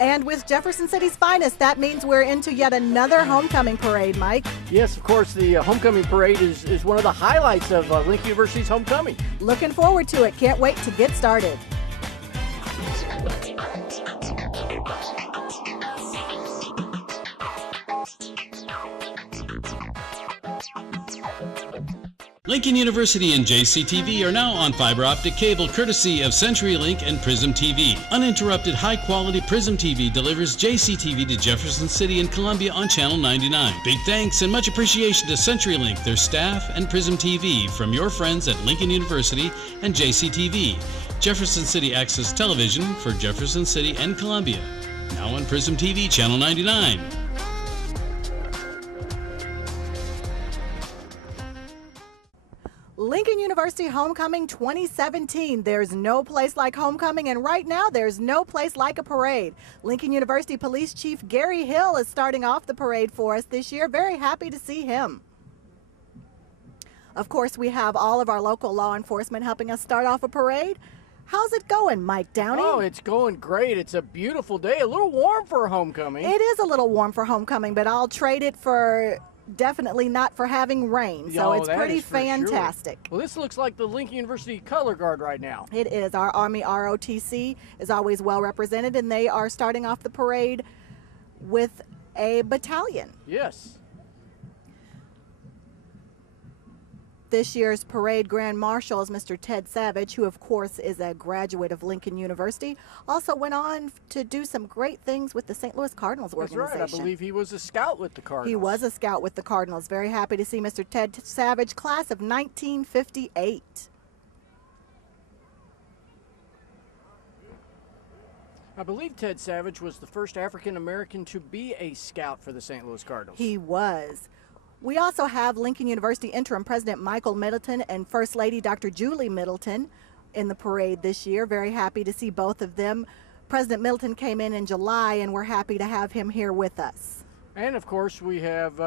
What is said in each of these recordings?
And with Jefferson City's finest, that means we're into yet another homecoming parade, Mike. Yes, of course, the homecoming parade is one of the highlights of Lincoln University's homecoming. Looking forward to it. Can't wait to get started. Lincoln University and JCTV are now on fiber optic cable courtesy of CenturyLink and Prism TV. Uninterrupted high-quality Prism TV delivers JCTV to Jefferson City and Columbia on Channel 99. Big thanks and much appreciation to CenturyLink, their staff, and Prism TV from your friends at Lincoln University and JCTV. Jefferson City Access Television for Jefferson City and Columbia. Now on Prism TV, Channel 99. Lincoln University Homecoming 2017. There's no place like homecoming, and right now there's no place like a parade. Lincoln University Police Chief Gary Hill is starting off the parade for us this year. Very happy to see him. Of course, we have all of our local law enforcement helping us start off a parade. How's it going, Mike Downey? Oh, it's going great. It's a beautiful day. A little warm for homecoming. It is a little warm for homecoming, but I'll trade it for definitely not for having rain, so it's pretty fantastic. Sure. Well, this looks like the Lincoln University color guard right now. It is. Our Army ROTC is always well represented, and they are starting off the parade with a battalion. Yes. This year's parade grand marshal is Mr. Ted Savage, who of course is a graduate of Lincoln University. Also went on to do some great things with the St. Louis Cardinals organization. That's right. I believe he was a scout with the Cardinals. He was a scout with the Cardinals. Very happy to see Mr. Ted Savage, class of 1958. I believe Ted Savage was the first African American to be a scout for the St. Louis Cardinals. He was. We also have Lincoln University Interim President Michael Middleton and First Lady Dr. Julie Middleton in the parade this year. Very happy to see both of them. President Middleton came in July, and we're happy to have him here with us. And, of course, we have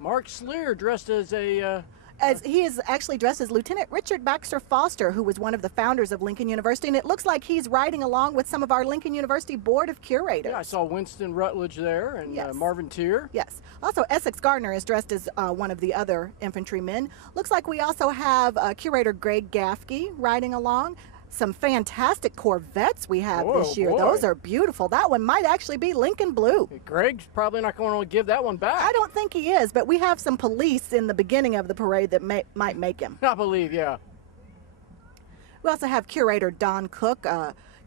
Mark Sleer dressed as a... As he is actually dressed as Lieutenant Richard Baxter Foster, who was one of the founders of Lincoln University, and it looks like he's riding along with some of our Lincoln University Board of Curators. Yeah, I saw Winston Rutledge there and yes. Marvin Tier. Yes. Also, Essex Gardner is dressed as one of the other infantrymen. Looks like we also have Curator Greg Gaffke riding along. Some fantastic Corvettes we have this year. Boy. Those are beautiful. That one might actually be Lincoln Blue. Greg's probably not going to give that one back. I don't think he is, but we have some police in the beginning of the parade that might make him. I believe, yeah. We also have Curator Don Cook.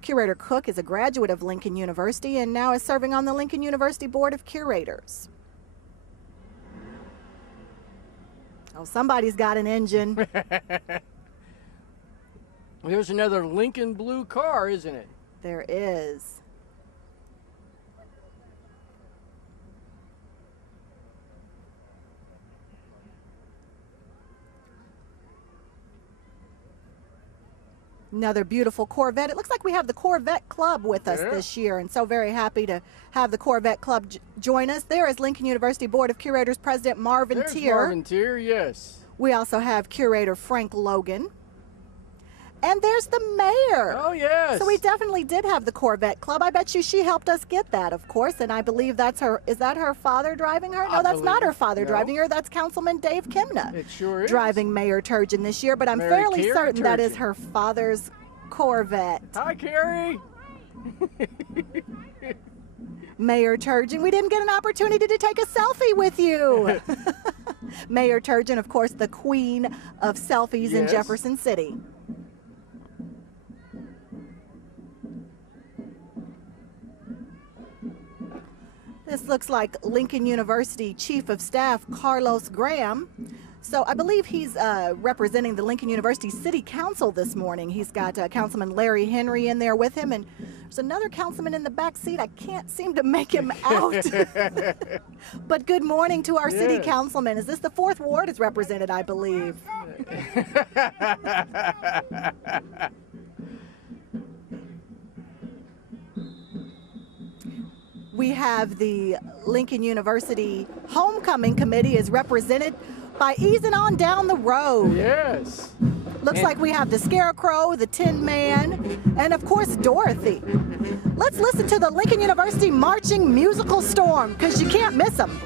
Curator Cook is a graduate of Lincoln University and now is serving on the Lincoln University Board of Curators. Oh, somebody's got an engine. There's another Lincoln Blue car, isn't it? There is. Another beautiful Corvette. It looks like we have the Corvette Club with us this year, and so very happy to have the Corvette Club join us. There is Lincoln University Board of Curators President Marvin Tier. Marvin Tier, yes. We also have Curator Frank Logan. And there's the mayor. Oh, yes. So we definitely did have the Corvette Club. I bet you she helped us get that, of course, and I believe that's her. Is that her father driving her? No, that's not her father driving her. That's Councilman Dave Kimna. It sure is. Driving Mayor Turgeon this year, but I'm fairly certain that is her father's Corvette. Hi, Carrie. Mayor Turgeon, we didn't get an opportunity to take a selfie with you. Mayor Turgeon, of course, the queen of selfies in Jefferson City. This looks like Lincoln University Chief of Staff Carlos Graham. So I believe he's representing the Lincoln University City Council this morning. He's got Councilman Larry Henry in there with him, and there's another councilman in the back seat. I can't seem to make him out. But good morning to our city councilman. Is this the 4th Ward is represented, I believe? We have the Lincoln University Homecoming Committee is represented by easing on down the road. Yes. Looks like we have the Scarecrow, the Tin Man, and of course Dorothy. Let's listen to the Lincoln University Marching Musical Storm, because you can't miss them.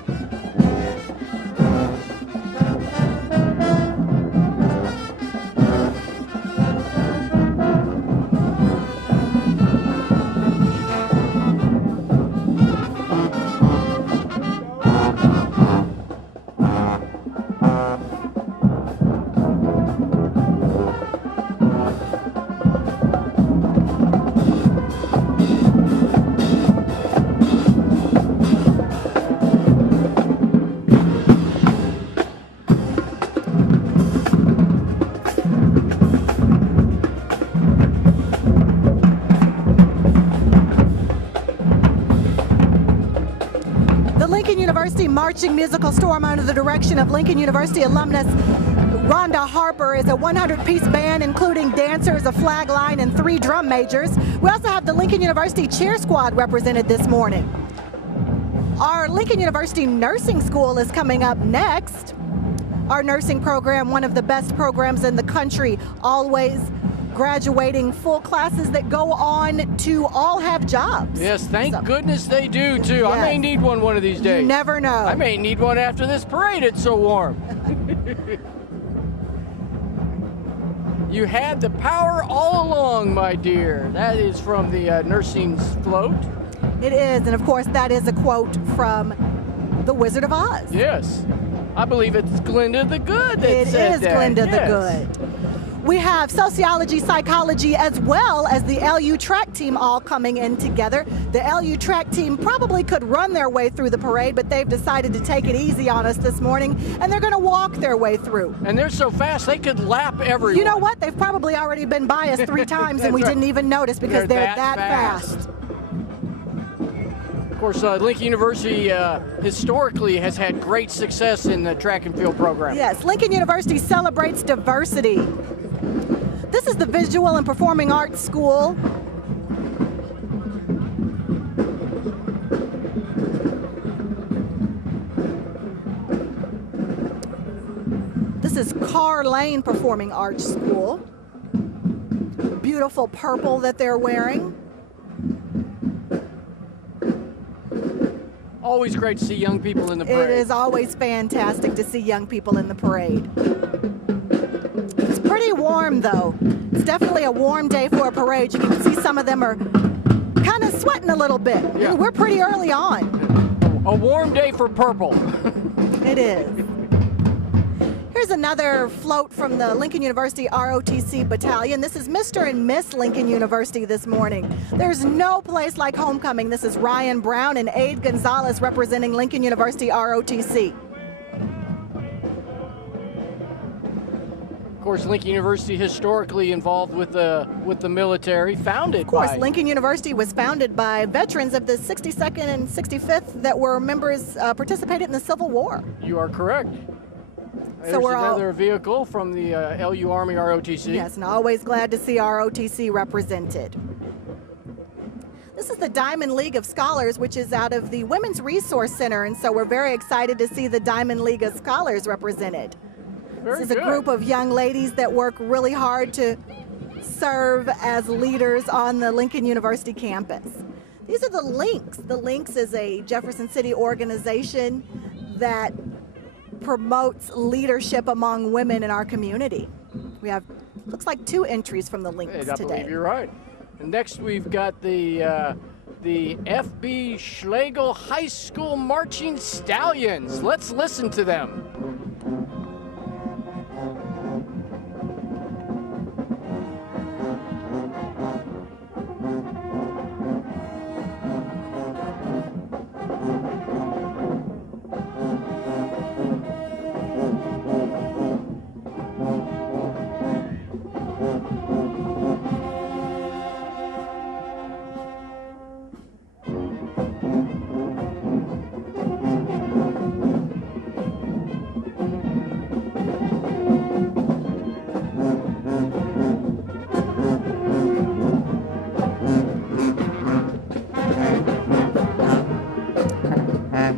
Marching musical storm under the direction of Lincoln University alumnus Rhonda Harper is a 100-piece band including dancers, a flag line, and 3 drum majors. We also have the Lincoln University cheer squad represented this morning. Our Lincoln University Nursing School is coming up next. Our nursing program, one of the best programs in the country, always graduating full classes that go on to all have jobs. Yes, thank goodness they do, too. Yes. I may need one of these days. You never know. I may need one after this parade. It's so warm. You had the power all along, my dear. That is from the nursing float. It is, and of course, that is a quote from The Wizard of Oz. Yes. I believe it's Glinda the Good that said that. It is Glinda the Good. We have sociology, psychology, as well as the LU track team all coming in together. The LU track team probably could run their way through the parade, but they've decided to take it easy on us this morning, and they're going to walk their way through. And they're so fast, they could lap everyone. You know what? They've probably already been by us 3 times, and we didn't even notice because they're that fast. Of course, Lincoln University historically has had great success in the track and field program. Yes, Lincoln University celebrates diversity. This is the Visual and Performing Arts School. This is Carr Lane Performing Arts School. Beautiful purple that they're wearing. Always great to see young people in the parade. It is always fantastic to see young people in the parade. It's pretty warm, though. It's definitely a warm day for a parade. You can see some of them are kind of sweating a little bit. Yeah. We're pretty early on. A warm day for purple. It is. Here's another float from the Lincoln University ROTC Battalion. This is Mr. and Miss Lincoln University this morning. There's no place like homecoming. This is Ryan Brown and Aide Gonzalez representing Lincoln University ROTC. Of course, Lincoln University historically involved with the military, founded Of course, by... Lincoln University was founded by veterans of the 62nd and 65th that were members, participated in the Civil War. You are correct. There's we're another vehicle from the LU Army ROTC. Yes, and always glad to see ROTC represented. This is the Diamond League of Scholars, which is out of the Women's Resource Center, and so we're very excited to see the Diamond League of Scholars represented. This is a group of young ladies that work really hard to serve as leaders on the Lincoln University campus. These are the Links. The Links is a Jefferson City organization that promotes leadership among women in our community. We have, looks like 2 entries from the Links today. I believe you're right. And next we've got the FB Schlegel High School Marching Stallions. Let's listen to them.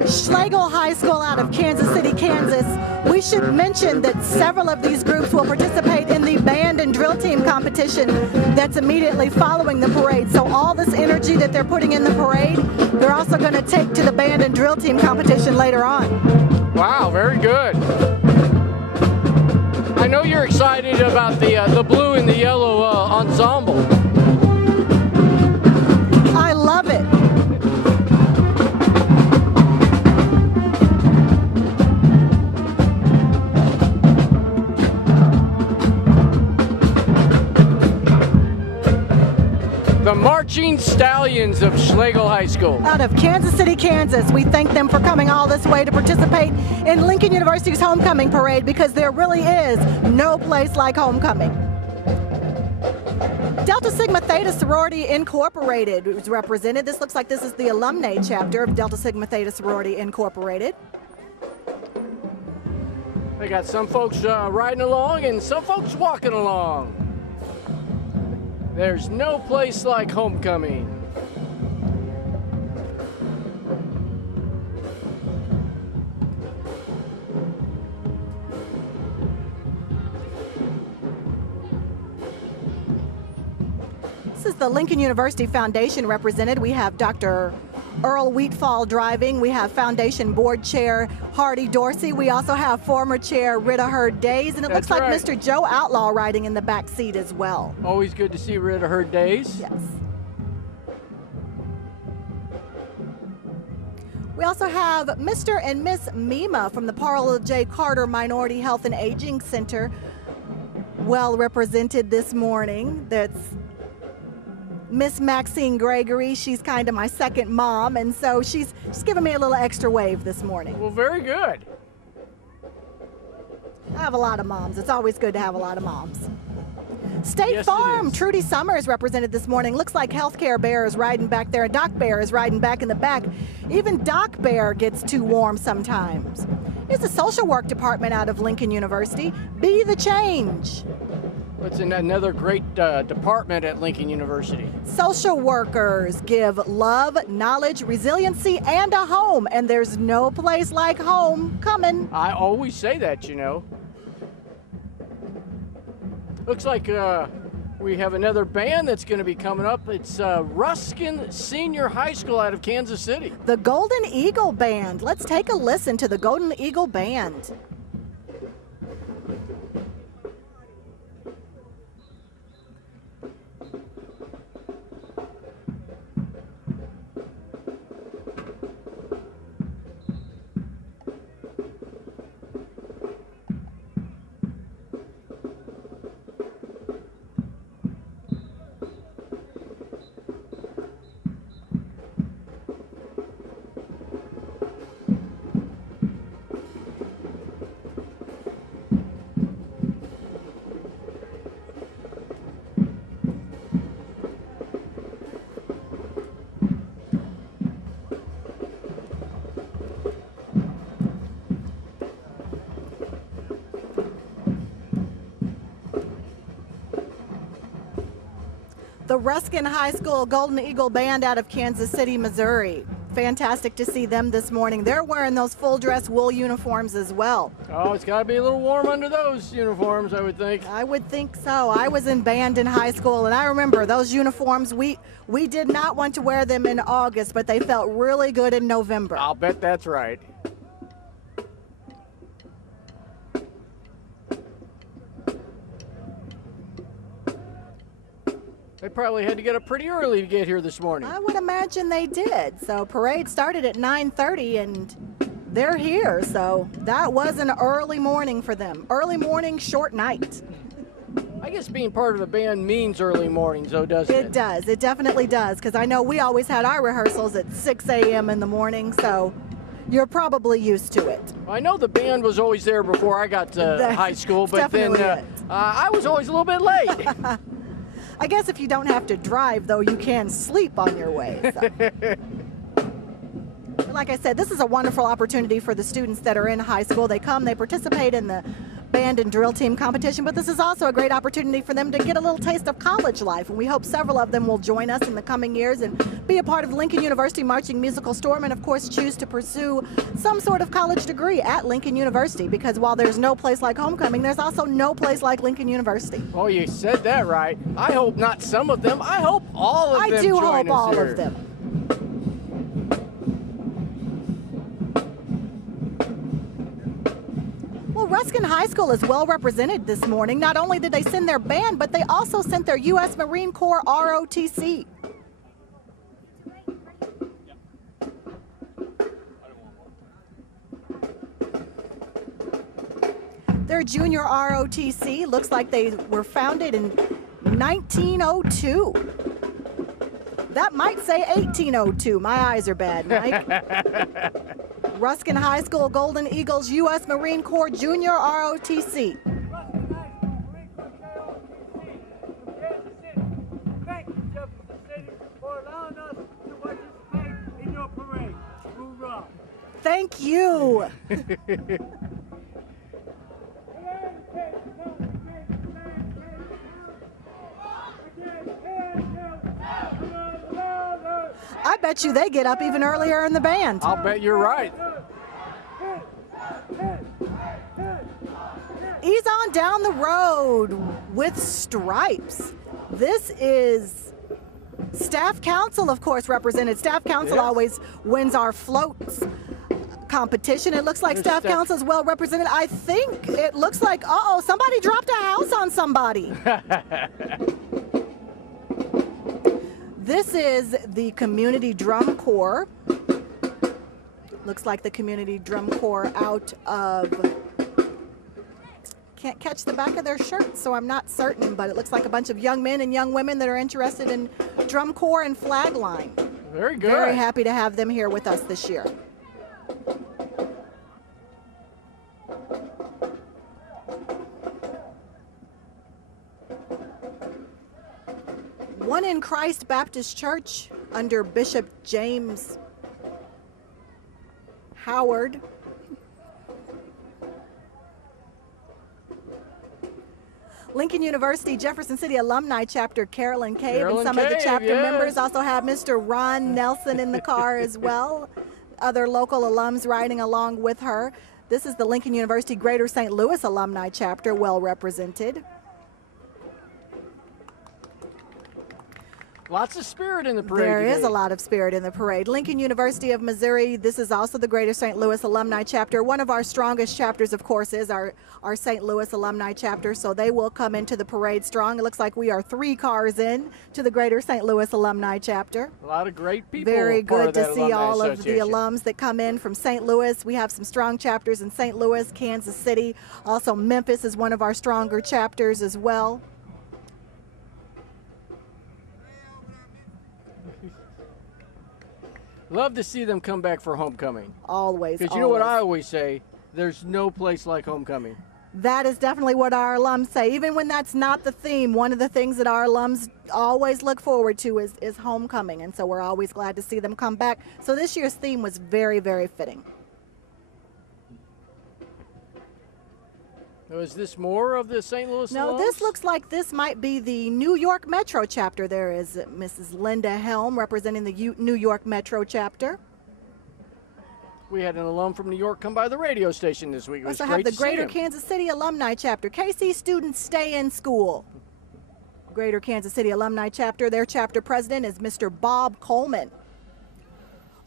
Schlegel High School out of Kansas City, Kansas. We should mention that several of these groups will participate in the band and drill team competition that's immediately following the parade. So all this energy that they're putting in the parade, they're also going to take to the band and drill team competition later on. Wow, very good. I know you're excited about the blue and the yellow ensemble. I love it. The Marching Stallions of Schlegel High School. Out of Kansas City, Kansas. We thank them for coming all this way to participate in Lincoln University's homecoming parade, because there really is no place like homecoming. Delta Sigma Theta Sorority Incorporated is represented. This looks like this is the alumni chapter of Delta Sigma Theta Sorority Incorporated. They got some folks riding along and some folks walking along. There's no place like homecoming. This is the Lincoln University Foundation represented. We have Dr. Earl Wheatfall driving. We have Foundation Board Chair Hardy Dorsey. We also have former Chair Rita Hurd Days, and it looks like right. Mr. Joe Outlaw riding in the back seat as well. Always good to see Rita Hurd Days. Yes. We also have Mr. and Miss Mima from the Paula J. Carter Minority Health and Aging Center, well represented this morning. That's Miss Maxine Gregory. She's kind of my second mom, and so she's giving me a little extra wave this morning. Well, very good. I have a lot of moms. It's always good to have a lot of moms. State Yes, Farm, it is. Trudy Summers represented this morning. Looks like Healthcare Bear is riding back there, and Doc Bear is riding back in the back. Even Doc Bear gets too warm sometimes. Here's the social work department out of Lincoln University. Be the change. It's another great department at Lincoln University. Social workers give love, knowledge, resiliency, and a home. And there's no place like home coming. I always say that, you know. Looks like we have another band that's going to be coming up. It's Ruskin Senior High School out of Kansas City. The Golden Eagle Band. Let's take a listen to the Golden Eagle Band. The Ruskin High School Golden Eagle Band out of Kansas City, Missouri. Fantastic to see them this morning. They're wearing those full dress wool uniforms as well. Oh, it's got to be a little warm under those uniforms, I would think. I would think so. I was in band in high school, and I remember those uniforms. We did not want to wear them in August, but they felt really good in November. I'll bet that's right. They probably had to get up pretty early to get here this morning. I would imagine they did. So parade started at 9:30 and they're here. So that was an early morning for them. Early morning, short night. I guess being part of a band means early mornings, though, doesn't it? It does. It definitely does. Because I know we always had our rehearsals at 6 a.m. in the morning. So you're probably used to it. I know the band was always there before I got to high school, but then definitely I was always a little bit late. I guess if you don't have to drive, though, you can sleep on your way. So. Like I said, this is a wonderful opportunity for the students that are in high school. They come, they participate in the band and drill team competition, but this is also a great opportunity for them to get a little taste of college life. And we hope several of them will join us in the coming years and be a part of Lincoln University Marching Musical Storm, and of course choose to pursue some sort of college degree at Lincoln University, because while there's no place like homecoming, there's also no place like Lincoln University. Oh, you said that right. I hope not some of them. I hope all of them I do join hope us all here. of them. Well, Ruskin High School is well represented this morning. Not only did they send their band, but they also sent their U.S. Marine Corps ROTC. Their junior ROTC looks like they were founded in 1902. That might say 1802. My eyes are bad, Mike. Ruskin High School Golden Eagles U.S. Marine Corps Junior ROTC. Ruskin High School Marine Corps KOTC from Kansas City. Thank you, Jefferson City, for allowing us to participate in your parade. Hoorah! Thank you. I bet you they get up even earlier in the band. I'll bet you're right. Ease on down the road with stripes. This is Staff Council, of course, represented. Staff Council Yes. always wins our floats competition. It looks like There's Staff Staff- Council is well represented. I think it looks like, uh-oh, somebody dropped a house on somebody. This is the Community Drum Corps. Looks like the Community Drum Corps out of, can't catch the back of their shirt, so I'm not certain, but it looks like a bunch of young men and young women that are interested in drum corps and flag line. Very good. Very happy to have them here with us this year. One in Christ Baptist Church under Bishop James Howard. Lincoln University Jefferson City Alumni Chapter Carolyn Cave, Carolyn and some of the Cave, chapter yes. members also have Mr. Ron Nelson in the car as well. Other local alums riding along with her. This is the Lincoln University Greater St. Louis Alumni Chapter, well represented. Lots of spirit in the parade There is today. a lot of spirit in the parade. Lincoln University of Missouri, this is also the Greater St. Louis Alumni Chapter. One of our strongest chapters, of course, is our St. Louis Alumni Chapter, so they will come into the parade strong. It looks like we are 3 cars in to the Greater St. Louis Alumni Chapter. A lot of great people. Very part good of to that see Alumni all of the Association. alums that come in from St. Louis. We have some strong chapters in St. Louis, Kansas City. Also, Memphis is one of our stronger chapters as well. Love to see them come back for homecoming. Always. Because you know what I always. always say? There's no place like homecoming. That is definitely what our alums say. Even when that's not the theme, one of the things that our alums always look forward to is homecoming. And so we're always glad to see them come back. So this year's theme was very, very fitting. Oh, is this more of the St. Louis No, alums? this looks like this might be the New York Metro chapter. There is Mrs. Linda Helm representing the New York Metro chapter. We had an alum from New York come by the radio station this week. It We was also great have the to see Greater him. Kansas City Alumni Chapter. KC students stay in school. Greater Kansas City Alumni Chapter. Their chapter president is Mr. Bob Coleman.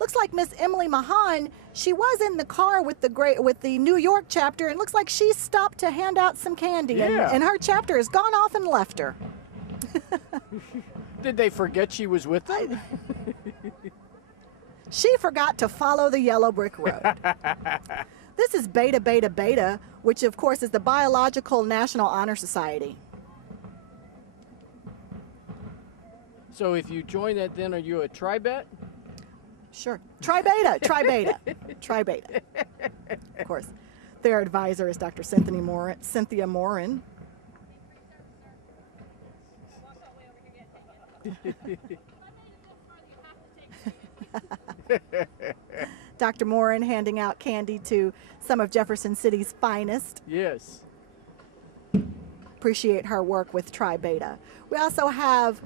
Looks like Miss Emily Mahan, she was in the car with the New York chapter, and looks like she stopped to hand out some candy, Yeah. and her chapter has gone off and left her. Did they forget she was with them? She forgot to follow the yellow brick road. This is Beta Beta Beta, which of course is the Biological National Honor Society. So if you join that, then are you a tri-bet? Sure. Tri Beta, Tri Beta, Tri Beta. Of course. Their advisor is Dr. Cynthia Morin. Dr. Morin handing out candy to some of Jefferson City's finest. Yes. Appreciate her work with Tri Beta. We also have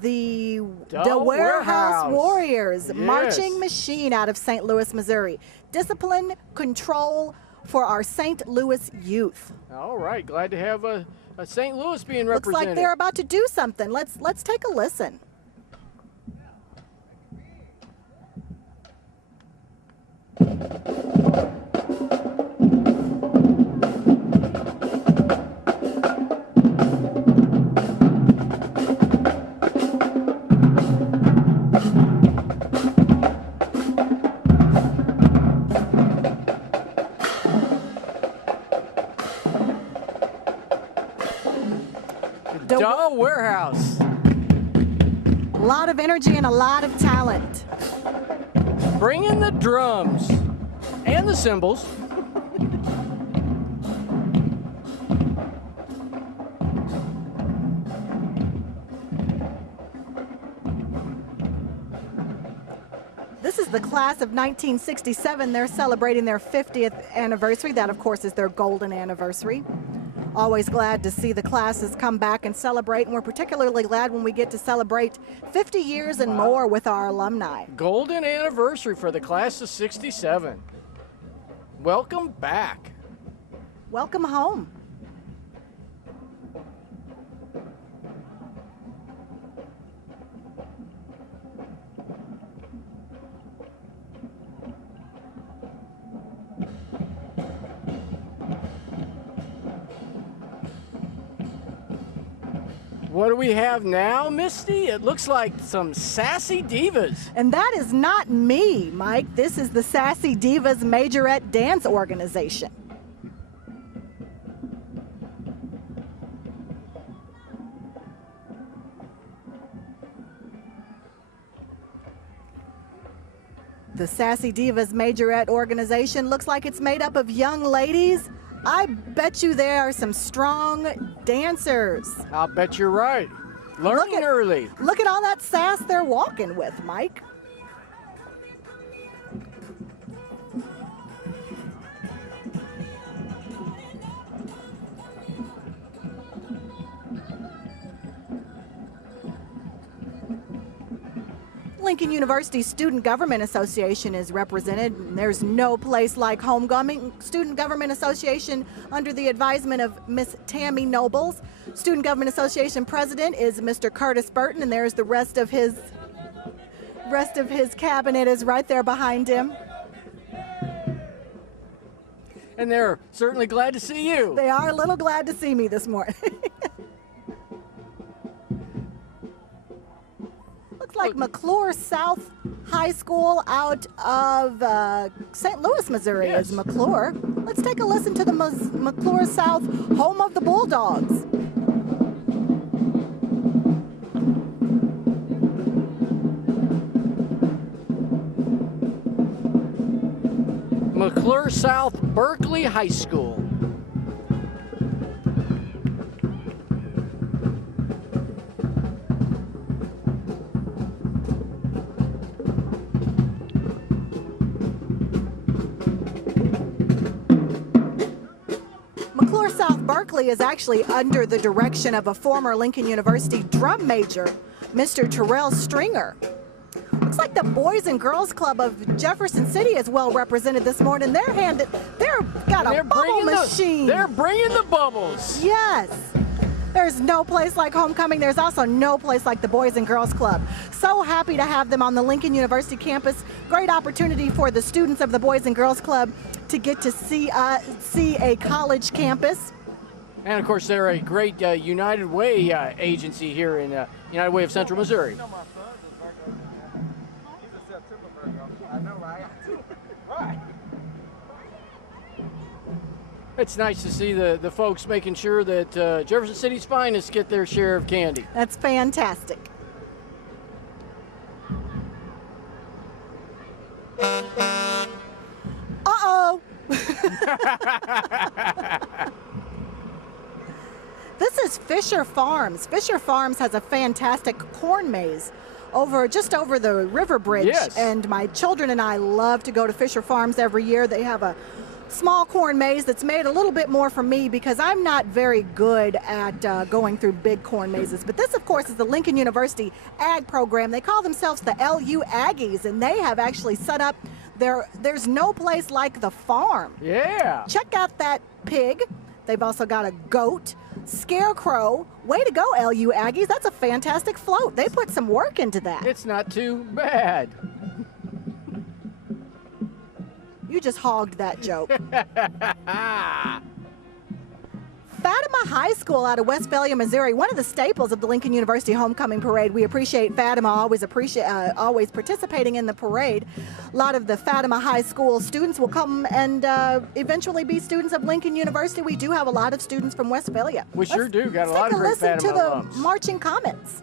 the The Warehouse Warehouse. Warriors Yes. marching machine out of St. Louis, Missouri. Discipline, control for our St. Louis youth. All right, glad to have a St. Louis being Looks represented. like they're about to do something. Let's take a listen. The Warehouse. A lot of energy and a lot of talent. Bring in the drums and the cymbals. This is the class of 1967. They're celebrating their 50th anniversary. That, of course, is their golden anniversary. Always glad to see the classes come back and celebrate, and we're particularly glad when we get to celebrate 50 years and more with our alumni. Golden anniversary for the class of 67. Welcome back. Welcome home. What do we have now, Misty? It looks like some sassy divas. And that is not me, Mike. This is the Sassy Divas Majorette Dance Organization. The Sassy Divas Majorette Organization looks like it's made up of young ladies. I bet you there are some strong dancers. I'll bet you're right. Learning early. Look at all that sass they're walking with, Mike. Lincoln University Student Government Association is represented. There's no place like homecoming. Student Government Association under the advisement of Miss Tammy Nobles. Student Government Association President is Mr. Curtis Burton, and there's the rest of his cabinet is right there behind him. And they're certainly glad to see you. They are a little glad to see me this morning. Looks like McClure South High School out of St. Louis, Missouri Yes. is McClure. Let's take a listen to the McClure South, home of the Bulldogs. McClure South Berkeley High School. McClure South Berkeley is actually under the direction of a former Lincoln University drum major, Mr. Terrell Stringer. Looks like the Boys and Girls Club of Jefferson City is well represented this morning. They're got a bubble machine. They're bringing the bubbles. Yes. There's no place like homecoming. There's also no place like the Boys and Girls Club. So happy to have them on the Lincoln University campus. Great opportunity for the students of the Boys and Girls Club to get to see a college campus. And of course, they're a great United Way agency here in United Way of Central Missouri. It's nice to see the folks making sure that Jefferson City's finest get their share of candy. That's fantastic. Uh-oh. This is Fisher Farms. Fisher Farms has a fantastic corn maze just over the river bridge. Yes. And my children and I love to go to Fisher Farms every year. They have a small corn maze that's made a little bit more for me because I'm not very good at going through big corn mazes. But this, of course, is the Lincoln University Ag Program. They call themselves the LU Aggies, and they have actually set up there's no place like the farm. Yeah. Check out that pig. They've also got a goat, scarecrow. Way to go, LU Aggies. That's a fantastic float. They put some work into that. It's not too bad. You just hogged that joke. Fatima High School out of Westphalia, Missouri, one of the staples of the Lincoln University Homecoming Parade. We appreciate Fatima always participating in the parade. A lot of the Fatima High School students will come and eventually be students of Lincoln University. We do have a lot of students from Westphalia. We sure do. Got a lot of great Let's take a listen to Fatima alums. the marching comments.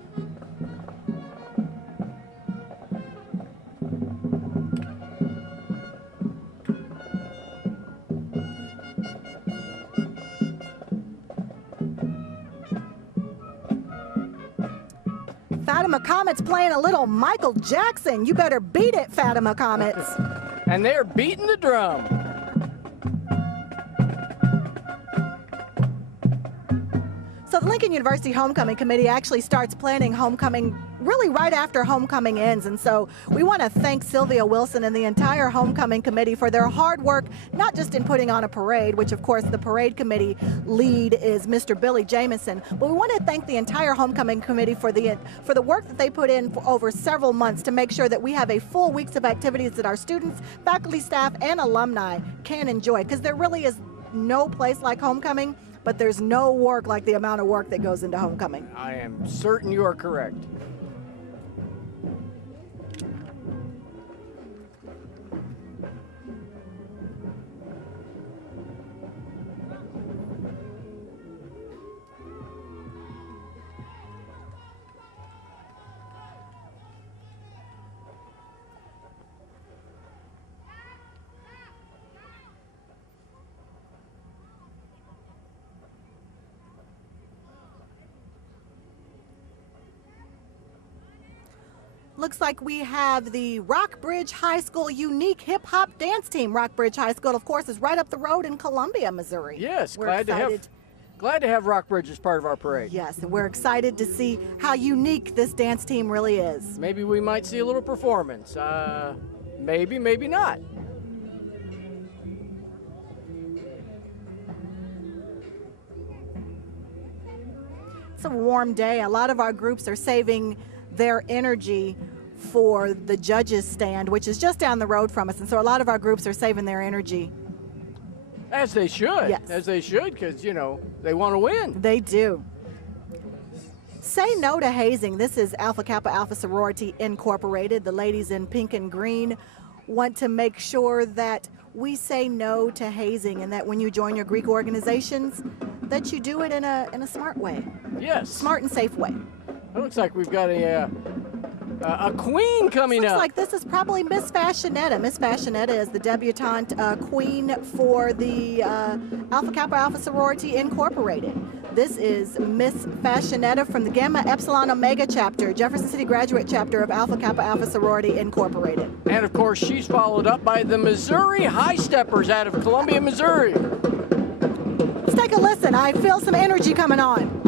Fatima Comet's playing a little Michael Jackson. You better beat it, Fatima Comets. And they're beating the drum. So the Lincoln University Homecoming Committee actually starts planning homecoming really right after homecoming ends. And so we want to thank Sylvia Wilson and the entire homecoming committee for their hard work, not just in putting on a parade, which of course the parade committee lead is Mr. Billy Jamison, but we want to thank the entire homecoming committee for the work that they put in for over several months to make sure that we have a full weeks of activities that our students, faculty, staff, and alumni can enjoy, because there really is no place like homecoming, but there's no work like the amount of work that goes into homecoming. I am certain you are correct. Looks like we have the Rockbridge High School unique hip-hop dance team. Rockbridge High School, of course, is right up the road in Columbia, Missouri. Yes, We're glad excited. to have Rockbridge as part of our parade. Yes, and we're excited to see how unique this dance team really is. Maybe we might see a little performance. Maybe, maybe not. It's a warm day. A lot of our groups are saving their energy for the judges stand, which is just down the road from us. And so a lot of our groups are saving their energy. As they should. Yes. As they should, because, you know, they want to win. They do. Say no to hazing. This is Alpha Kappa Alpha Sorority Incorporated. The ladies in pink and green want to make sure that we say no to hazing, and that when you join your Greek organizations, that you do it in a smart way. Yes. Smart and safe way. It looks like we've got a queen coming Looks up. like this is probably Miss Fashionetta. Miss Fashionetta is the debutante queen for the Alpha Kappa Alpha Sorority Incorporated. This is Miss Fashionetta from the Gamma Epsilon Omega chapter, Jefferson City graduate chapter of Alpha Kappa Alpha Sorority Incorporated. And of course, she's followed up by the Missouri High Steppers out of Columbia, Missouri. Let's take a listen. I feel some energy coming on.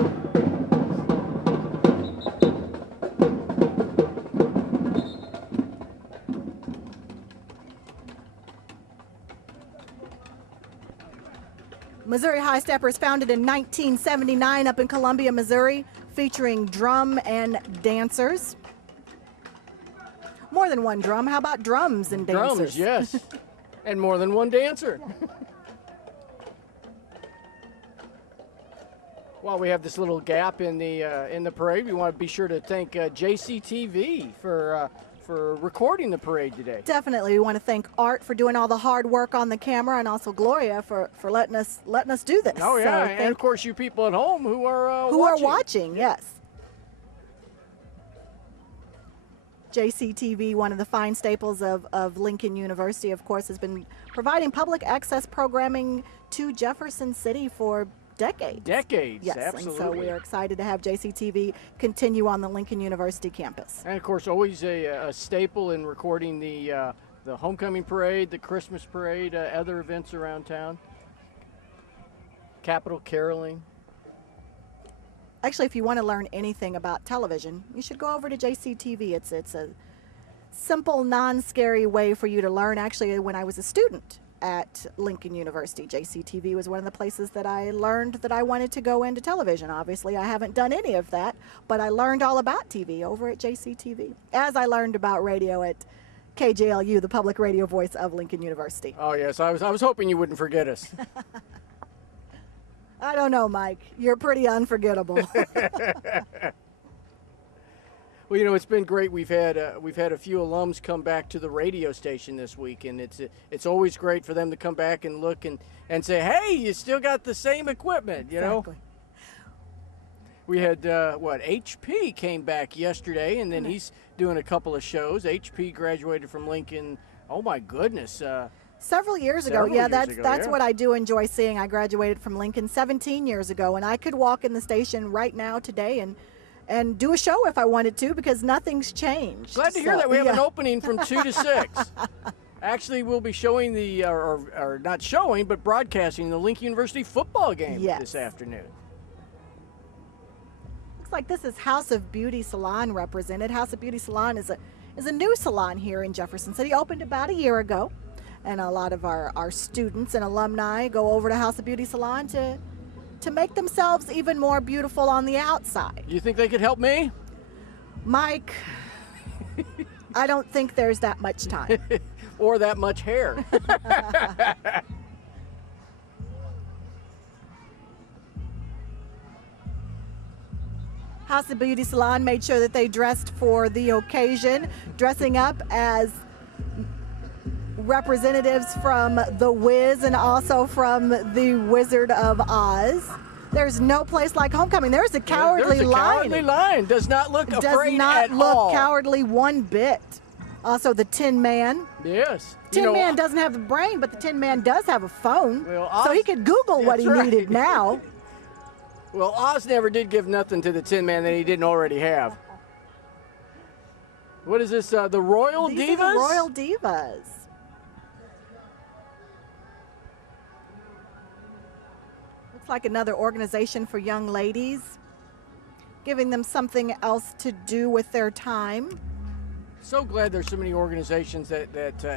Missouri High Steppers, founded in 1979 up in Columbia, Missouri, featuring drum and dancers. More than one drum. How about drums and dancers? Drums, yes. And more than one dancer. While we have this little gap in the parade, we want to be sure to thank JCTV for recording the parade today. Definitely. We want to thank Art for doing all the hard work on the camera, and also Gloria for letting us do this. Oh yeah, So and of course you people at home who are watching. Yes. JCTV, one of the fine staples of Lincoln University, of course, has been providing public access programming to Jefferson City for decades. Yes, absolutely. And so we are excited to have JCTV continue on the Lincoln University campus. And of course, always a staple in recording the the homecoming parade, the Christmas parade, other events around town. Capitol caroling. Actually, if you want to learn anything about television, you should go over to JCTV. It's a simple, non-scary way for you to learn. Actually, when I was a student at Lincoln University, JCTV was one of the places that I learned that I wanted to go into television. Obviously, I haven't done any of that, but I learned all about TV over at JCTV, as I learned about radio at KJLU, the public radio voice of Lincoln University. Oh yes, I was hoping you wouldn't forget us. I don't know, Mike. You're pretty unforgettable. Well, you know, it's been great. We've had a few alums come back to the radio station this week, and it's always great for them to come back and look and say, "Hey, you still got the same equipment," you know. Exactly. We had HP came back yesterday, and then he's doing a couple of shows. HP graduated from Lincoln. Oh my goodness. Several years ago. Several Yeah, years ago, that's yeah. what I do enjoy seeing. I graduated from Lincoln 17 years ago, and I could walk in the station right now today and do a show if I wanted to, because nothing's changed. Glad to hear So, that. We have an yeah. opening from 2 to 6. Actually, we'll be showing or not showing, but broadcasting the Lincoln University football game Yes. this afternoon. Looks like this is House of Beauty Salon represented. House of Beauty Salon is a new salon here in Jefferson City, opened about a year ago. And a lot of our students and alumni go over to House of Beauty Salon to make themselves even more beautiful on the outside. You think they could help me? Mike, I don't think there's that much time. Or that much hair? House of Beauty Salon made sure that they dressed for the occasion, dressing up as representatives from The Wiz and also from The Wizard of Oz. There's no place like homecoming. There's a cowardly There's a line. cowardly line. Does not look Does afraid not at look all. cowardly one bit. Also, the Tin Man. Yes. Tin Man doesn't have a brain, but the Tin Man does have a phone. Well, so he Oz- could Google what That's he right. needed now. Well, Oz never did give nothing to the Tin Man that he didn't already have. What is this? The Royal These Divas? are the Royal Divas. Looks like another organization for young ladies, giving them something else to do with their time. So glad there's so many organizations that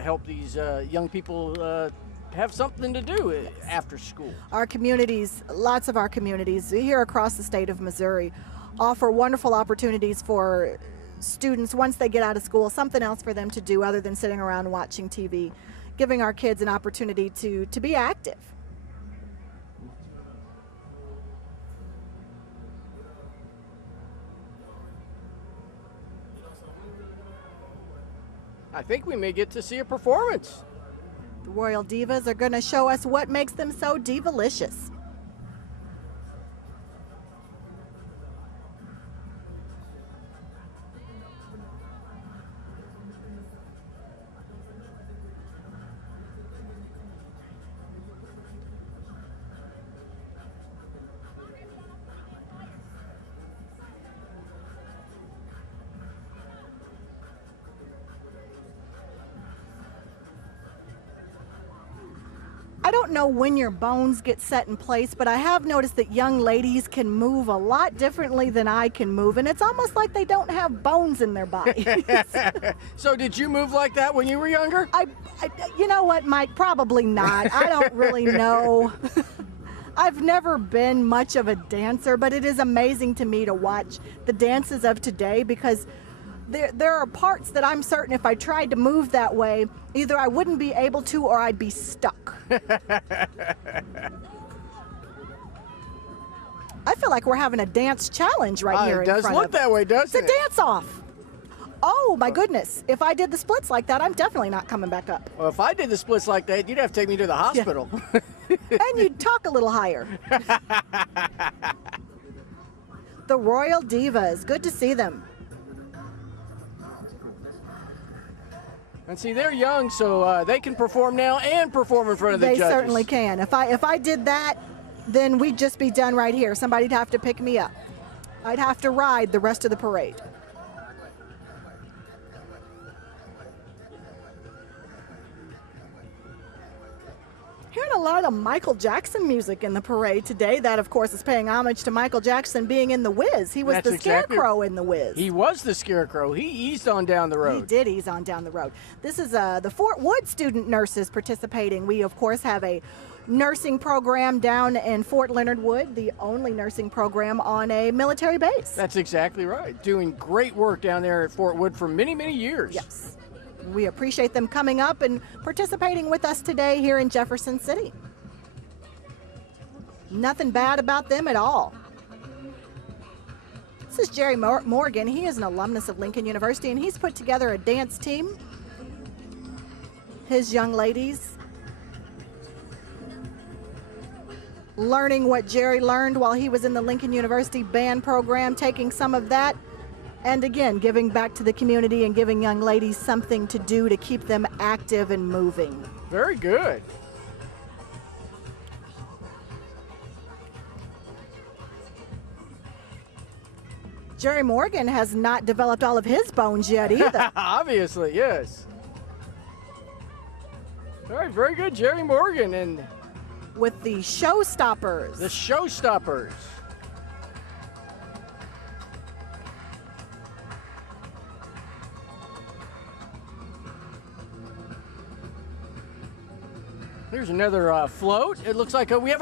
help these young people have something to do after school. Our communities, lots of our communities here across the state of Missouri, offer wonderful opportunities for students once they get out of school, something else for them to do other than sitting around watching TV, giving our kids an opportunity to be active. I think we may get to see a performance. The Royal Divas are going to show us what makes them so divalicious. I don't know when your bones get set in place, but I have noticed that young ladies can move a lot differently than I can move, and it's almost like they don't have bones in their bodies. So did you move like that when you were younger? You know what, Mike? Probably not. I don't really know. I've never been much of a dancer, but it is amazing to me to watch the dances of today, because there are parts that I'm certain if I tried to move that way, either I wouldn't be able to or I'd be stuck. I feel like we're having a dance challenge right here It in does front look of that way, doesn't It's a it? dance-off. Oh, my goodness. If I did the splits like that, I'm definitely not coming back up. Well, if I did the splits like that, you'd have to take me to the hospital. And you'd talk a little higher. The Royal Divas. Good to see them. And see, they're young, so they can perform now and perform in front of the They judges. certainly can. If I did that, then we'd just be done right here. Somebody'd have to pick me up. I'd have to ride the rest of the parade. Hearing a lot of Michael Jackson music in the parade today. That, of course, is paying homage to Michael Jackson being in The Wiz. He was That's the exactly- Scarecrow in The Wiz. He was the Scarecrow. He eased on down the He road. did ease on down the road. This is the Fort Wood student nurses participating. We, of course, have a nursing program down in Fort Leonard Wood, the only nursing program on a military base. That's exactly right. Doing great work down there at Fort Wood for many, many years. Yes. We appreciate them coming up and participating with us today here in Jefferson City. Nothing bad about them at all. This is Jerry Morgan. He is an alumnus of Lincoln University, and he's put together a dance team. His young ladies learning what Jerry learned while he was in the Lincoln University band program, taking some of that, and again, giving back to the community and giving young ladies something to do to keep them active and moving. Very good. Jerry Morgan has not developed all of his bones yet either. Obviously, yes. All right, very good, Jerry Morgan and With the Showstoppers. the Showstoppers. Here's another float. It looks like we have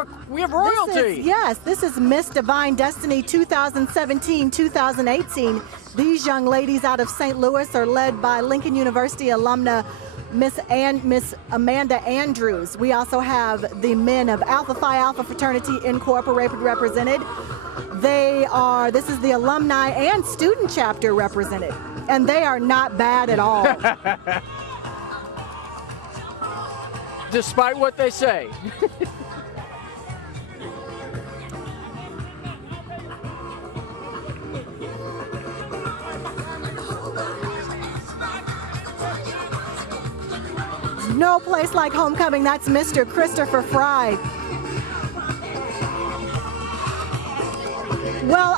royalty. This is Miss Divine Destiny 2017-2018. These young ladies out of St. Louis are led by Lincoln University alumna Miss Amanda Andrews. We also have the men of Alpha Phi Alpha Fraternity Incorporated represented. This is the alumni and student chapter represented, and they are not bad at all. Despite what they say. No place like homecoming. That's Mr. Christopher Fry. Well,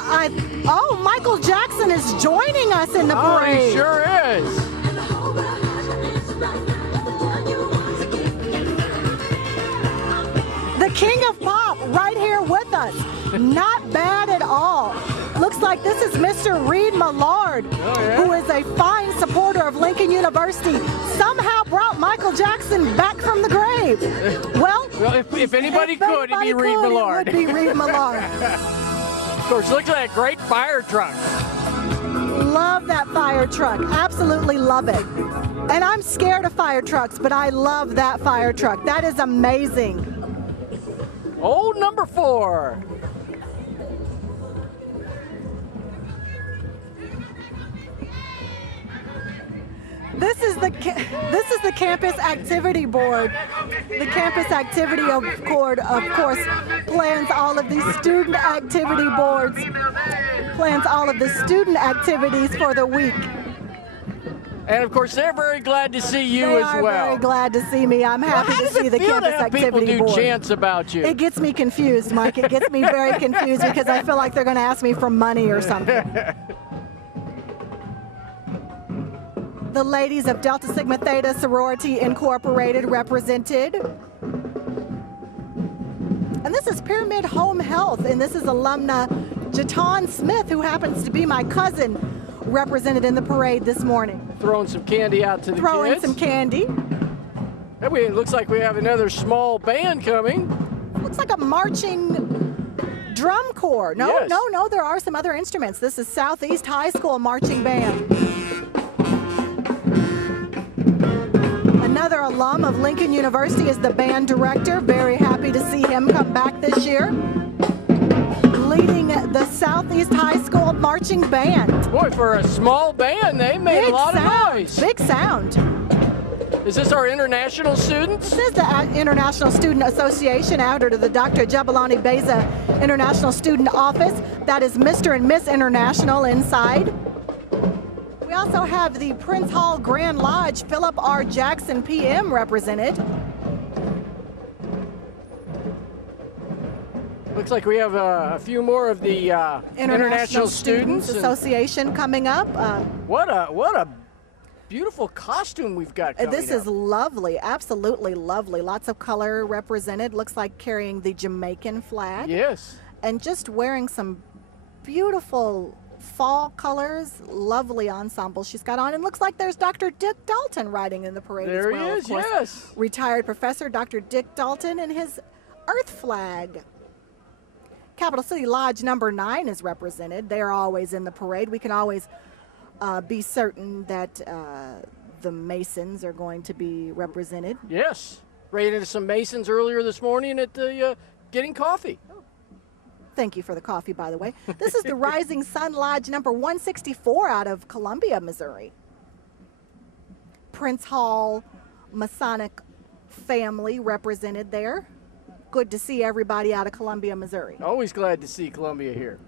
Michael Jackson is joining us in the parade. Oh, he sure is. The king of pop right here with us. Not bad at all. Looks like this is Mr. Reed Millard, who is a fine supporter of Lincoln University. Somehow brought Michael Jackson back from the grave. Well, if anybody could, it'd be Reed Millard. It would be Reed Millard. Of course, look at that great fire truck. Love that fire truck. Absolutely love it. And I'm scared of fire trucks, but I love that fire truck. That is amazing. Old number 4. This is the campus activity board. The campus activity board, of course, plans all of these student activity boards, plans all of the student activities for the week. And of course, they're very glad to see you as well. They are very glad to see me. I'm happy to see the campus activity people do board. chants about you? It gets me confused, Mike. It gets me very confused because I feel like they're going to ask me for money or something. The ladies of Delta Sigma Theta Sorority Incorporated represented. And this is Pyramid Home Health, and this is alumna Jaton Smith, who happens to be my cousin, represented in the parade this morning. Throwing some candy out to the Throwing kids. some candy. And it looks like we have another small band coming. Looks like a marching drum corps. No, Yes. no, there are some other instruments. This is Southeast High School Marching Band. Another alum of Lincoln University is the band director. Very happy to see him come back this year, leading the Southeast High School Marching Band. Boy, for a small band, they made a lot of noise. Big sound. Is this our international students? This is the International Student Association, out to the Dr. Jabulani Beza International Student Office. That is Mr. and Miss International inside. We also have the Prince Hall Grand Lodge Philip R. Jackson PM represented. Looks like we have a few more of the international students. Association coming up. What a beautiful costume we've got coming This is up. lovely, absolutely lovely. Lots of color represented. Looks like carrying the Jamaican flag. Yes. And just wearing some beautiful fall colors. Lovely ensemble she's got on. And looks like there's Dr. Dick Dalton riding in the parade as There well. he of is, course. yes. Retired professor Dr. Dick Dalton and his Earth flag. Capital City Lodge number 9 is represented. They're always in the parade. We can always be certain that the Masons are going to be represented. Yes. Ran into some Masons earlier this morning at the getting coffee. Thank you for the coffee, by the way. This is the Rising Sun Lodge number 164 out of Columbia, Missouri. Prince Hall Masonic family represented there. Good to see everybody out of Columbia, Missouri. Always glad to see Columbia here.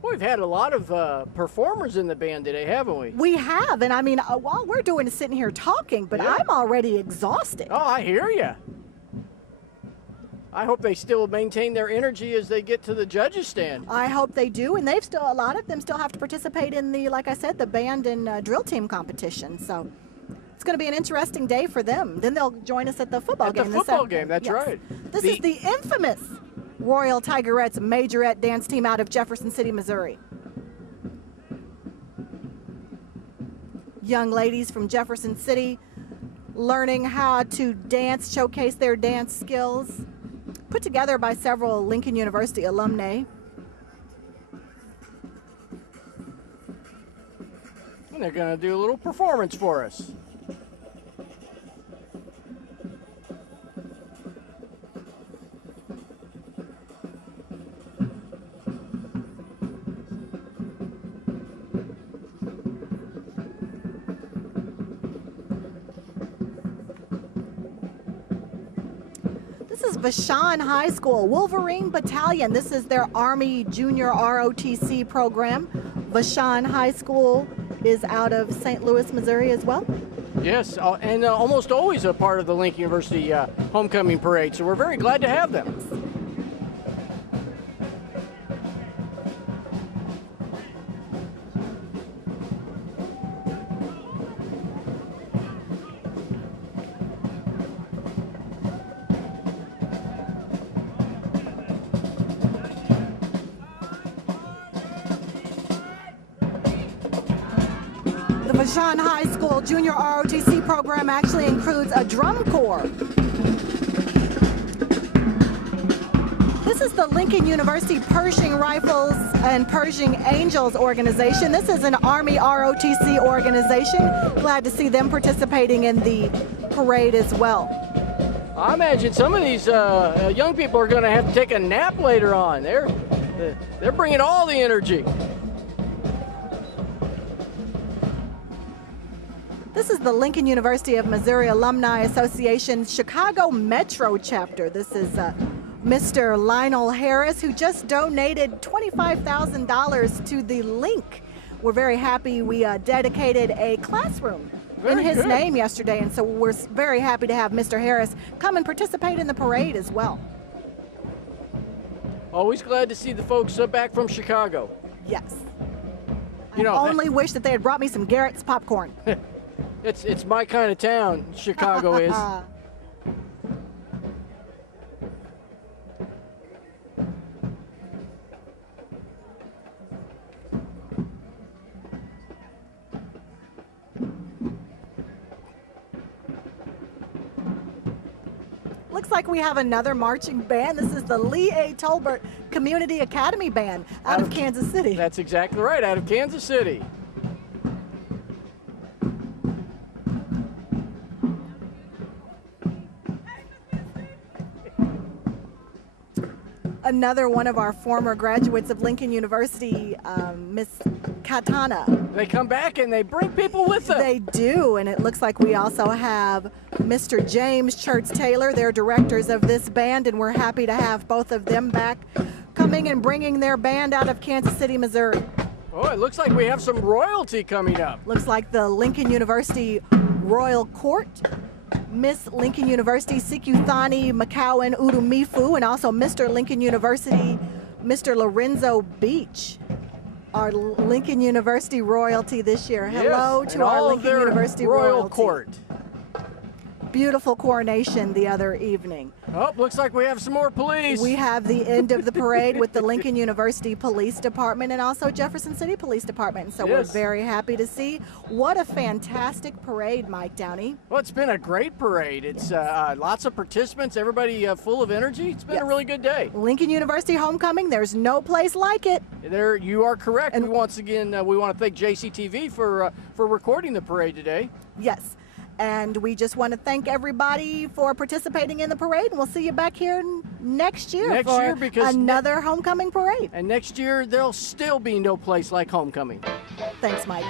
Well, we've had a lot of performers in the band today, haven't we? We have, and I mean, all we're doing is sitting here talking, but Yeah. I'm already exhausted. Oh, I hear you. I hope they still maintain their energy as they get to the judges' stand. I hope they do, and a lot of them still have to participate in the, like I said, the band and drill team competition. So it's going to be an interesting day for them. Then they'll join us at the football game. At the football game, that's right. This is the infamous Royal Tigerettes Majorette dance team out of Jefferson City, Missouri. Young ladies from Jefferson City learning how to dance, showcase their dance skills. Put together by several Lincoln University alumni. And they're going to do a little performance for us. This is Vashon High School, Wolverine Battalion. This is their Army Junior ROTC program. Vashon High School is out of St. Louis, Missouri as well. Yes, and almost always a part of the Lincoln University homecoming parade, so we're very glad to have them. The Vashon High School Junior ROTC program actually includes a drum corps. This is the Lincoln University Pershing Rifles and Pershing Angels organization. This is an Army ROTC organization. Glad to see them participating in the parade as well. I imagine some of these young people are going to have to take a nap later on. They're bringing all the energy. This is the Lincoln University of Missouri Alumni Association Chicago Metro chapter. This is Mr. Lionel Harris, who just donated $25,000 to the link. We're very happy. We dedicated a classroom in his name yesterday, and so we're very happy to have Mr. Harris come and participate in the parade as well. Always glad to see the folks back from Chicago. Yes. You know, I only wish that they had brought me some Garrett's popcorn. It's my kind of town, Chicago is. Looks like we have another marching band. This is the Lee A. Tolbert Community Academy Band out of Kansas City. That's exactly right, out of Kansas City. Another one of our former graduates of Lincoln University, Miss Katana. They come back and they bring people with them. They do, and it looks like we also have Mr. James Church Taylor. They're directors of this band, and we're happy to have both of them back coming and bringing their band out of Kansas City, Missouri. Oh, it looks like we have some royalty coming up. Looks like the Lincoln University Royal Court, Miss Lincoln University Sikuthani McCowan Udumifu, and also Mr. Lincoln University, Mr. Lorenzo Beach, our Lincoln University royalty this year. Hello Yes, to and our all of Lincoln their University royal royalty. court. Beautiful coronation the other evening. Oh, looks like we have some more police. We have the end of the parade with the Lincoln University Police Department and also Jefferson City Police Department. So we're Yes. very happy to see. What a fantastic parade, Mike Downey. Well, it's been a great parade. It's lots of participants, everybody full of energy. It's been a Yes. really good day. Lincoln University homecoming, there's no place like it. There, you are correct. And- we once again we want to thank JCTV for recording the parade today. Yes. And we just want to thank everybody for participating in the parade. And we'll see you back here next year Next for year, because another homecoming parade. And next year there'll still be no place like homecoming. Thanks, Mike.